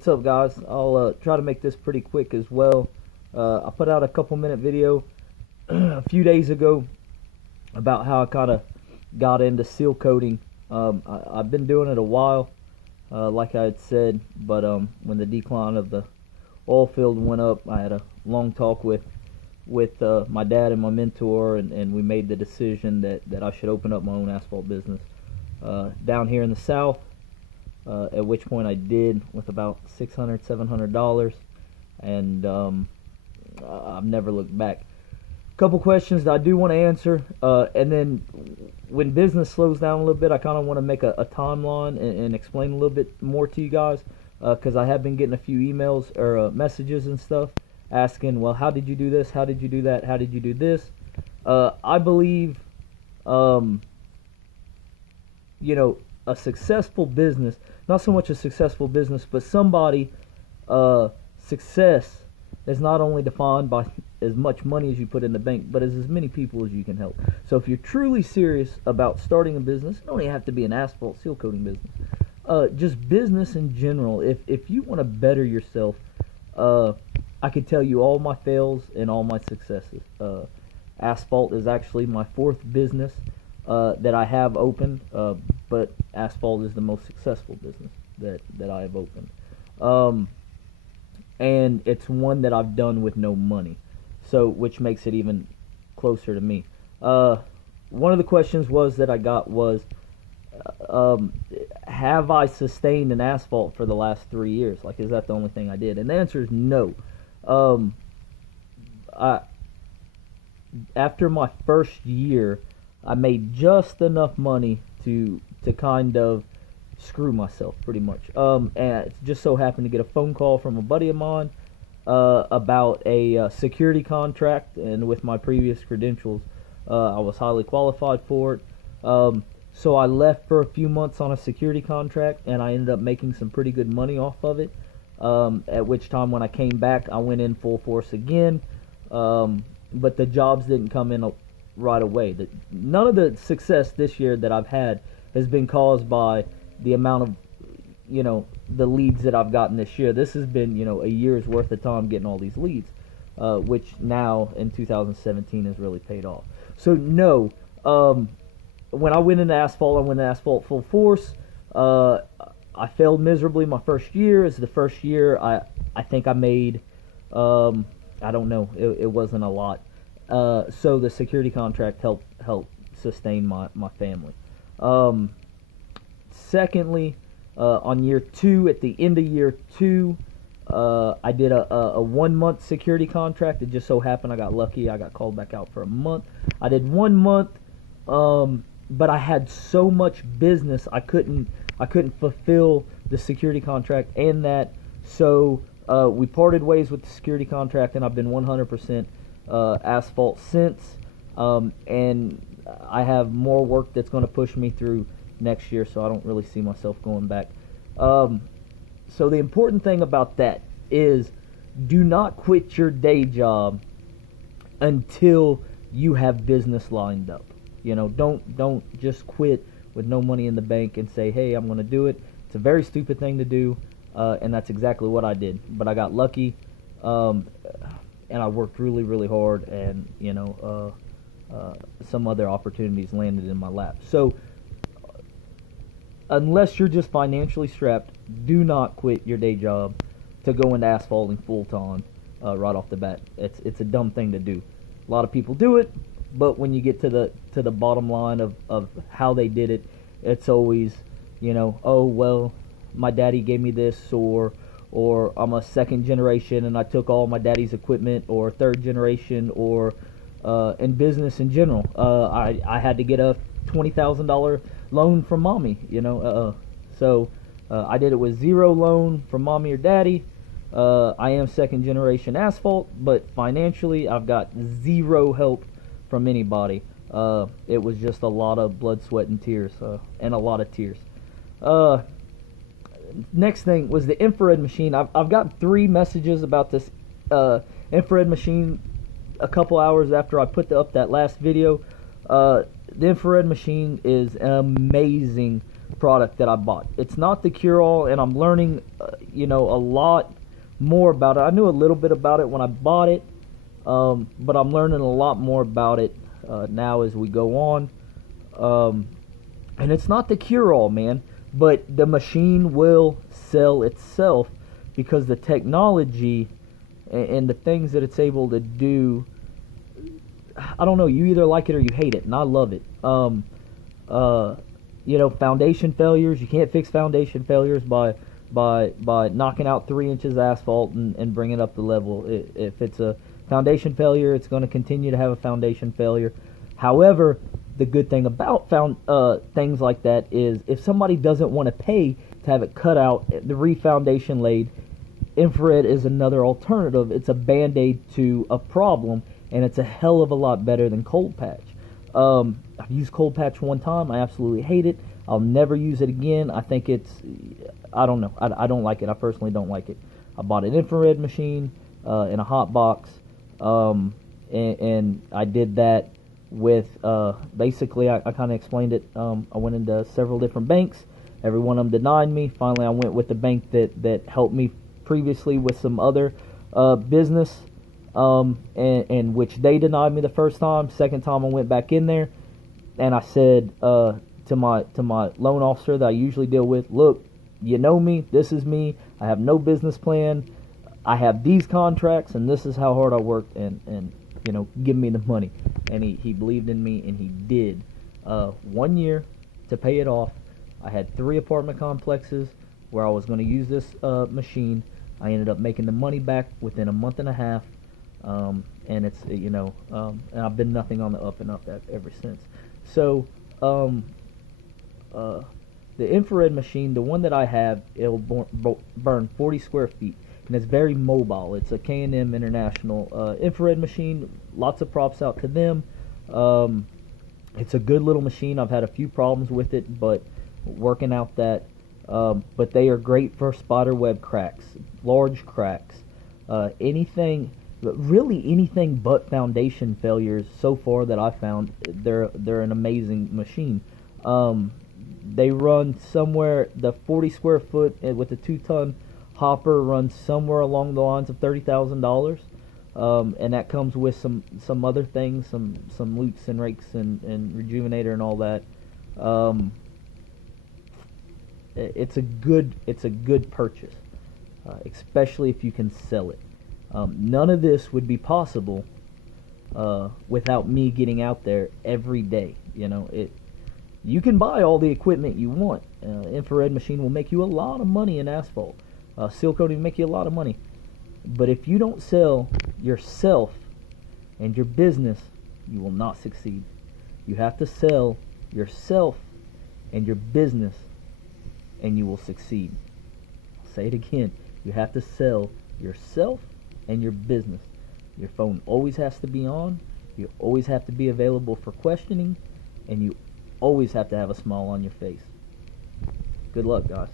What's up, guys? I'll try to make this pretty quick as well. I put out a couple-minute video a few days ago about how I kind of got into seal coating. I've been doing it a while, like I had said, but when the decline of the oil field went up, I had a long talk with my dad and my mentor, and we made the decision that I should open up my own asphalt business down here in the South. At which point I did, with about $600, $700, and I've never looked back. Couple questions that I do want to answer, and then when business slows down a little bit, I kind of want to make a timeline and explain a little bit more to you guys, because I have been getting a few emails or messages and stuff asking, well, how did you do this? How did you do that? How did you do this? I believe, you know, a successful business, not so much a successful business, but somebody, success is not only defined by as much money as you put in the bank, but as many people as you can help. So if you're truly serious about starting a business, it don't even have to be an asphalt seal coating business, just business in general. If you want to better yourself, I could tell you all my fails and all my successes. Asphalt is actually my fourth business that I have opened, but asphalt is the most successful business that I have opened. And it's one that I've done with no money, so which makes it even closer to me. One of the questions that I got was, have I sustained an asphalt for the last 3 years? Like, is that the only thing I did? And the answer is no. After my first year, I made just enough money to kind of screw myself, pretty much. And it just so happened to get a phone call from a buddy of mine about a security contract, and with my previous credentials, I was highly qualified for it. So I left for a few months on a security contract, and I ended up making some pretty good money off of it. At which time, when I came back, I went in full force again. But the jobs didn't come in right away. None of the success this year that I've had has been caused by the amount of, you know, the leads that I've gotten this year. This has been, you know, a year's worth of time getting all these leads, which now in 2017 has really paid off. So no, when I went into asphalt, I went into asphalt full force. I failed miserably my first year. It's the first year I think I made, I don't know, it wasn't a lot. So the security contract helped sustain my family. Secondly, on year 2, at the end of year 2, I did a 1 month security contract. It just so happened I got lucky. I got called back out for a month. I did 1 month, but I had so much business I couldn't fulfill the security contract and that. So we parted ways with the security contract, and I've been 100% asphalt since. And I have more work that's going to push me through next year, so I don't really see myself going back. So the important thing about that is, do not quit your day job until you have business lined up. You know, don't just quit with no money in the bank and say, hey, I'm going to do it. It's a very stupid thing to do, and that's exactly what I did. But I got lucky, and I worked really, really hard, and, you know, some other opportunities landed in my lap. So unless you're just financially strapped, do not quit your day job to go into asphalting full time right off the bat. It's a dumb thing to do. A lot of people do it, but when you get to the bottom line of how they did it, it's always, you know, oh well, my daddy gave me this, or I'm a second generation and I took all my daddy's equipment, or third generation, or in business in general, I had to get a $20,000 loan from mommy, you know, so I did it with zero loan from mommy or daddy. I am second generation asphalt, but financially I've got zero help from anybody. It was just a lot of blood, sweat, and tears, and a lot of tears. Next thing was the infrared machine. I've got 3 messages about this infrared machine a couple hours after I put up that last video. The infrared machine is an amazing product that I bought. It's not the cure-all, and I'm learning, a lot more about it. I knew a little bit about it when I bought it, but I'm learning a lot more about it now as we go on. And it's not the cure-all, man, but the machine will sell itself because the technology and the things that it's able to do, I don't know, you either like it or you hate it, and I love it. Foundation failures, you can't fix foundation failures by knocking out 3 inches of asphalt and bringing up the level. If it's a foundation failure, it's going to continue to have a foundation failure. However, the good thing about things like that is if somebody doesn't want to pay to have it cut out, the re-foundation laid, infrared is another alternative. It's a band-aid to a problem, and it's a hell of a lot better than cold patch. I've used cold patch one time. I absolutely hate it. I'll never use it again. I think I don't know. I don't like it. I personally don't like it. I bought an infrared machine in a hot box, and I did that with, basically, I kind of explained it. I went into several different banks. Every one of them denied me. Finally, I went with the bank that helped me previously with some other business, and which they denied me the first time. Second time I went back in there, and I said to my loan officer that I usually deal with, look, you know me, this is me, I have no business plan, I have these contracts, and this is how hard I worked, and give me the money. And he believed in me, and he did. 1 year to pay it off. I had 3 apartment complexes where I was going to use this machine. I ended up making the money back within a month and a half, and it's and I've been nothing on the up and up ever since. So the infrared machine, the one that I have, it'll burn 40 square feet, and it's very mobile. It's a K&M International infrared machine. Lots of props out to them. It's a good little machine. I've had a few problems with it, but working out that. But they are great for spider web cracks, large cracks, anything but foundation failures so far that I found. They're an amazing machine. They run somewhere, the 40 square foot with the 2-ton hopper runs somewhere along the lines of $30,000, and that comes with some other things, some loops and rakes and rejuvenator and all that. It's a good purchase, especially if you can sell it. None of this would be possible without me getting out there every day. You can buy all the equipment you want. Infrared machine will make you a lot of money in asphalt. Seal coating will make you a lot of money. But if you don't sell yourself and your business, you will not succeed. You have to sell yourself and your business, and you will succeed. I'll say it again. You have to sell yourself and your business. Your phone always has to be on. You always have to be available for questioning, and you always have to have a smile on your face. Good luck, guys.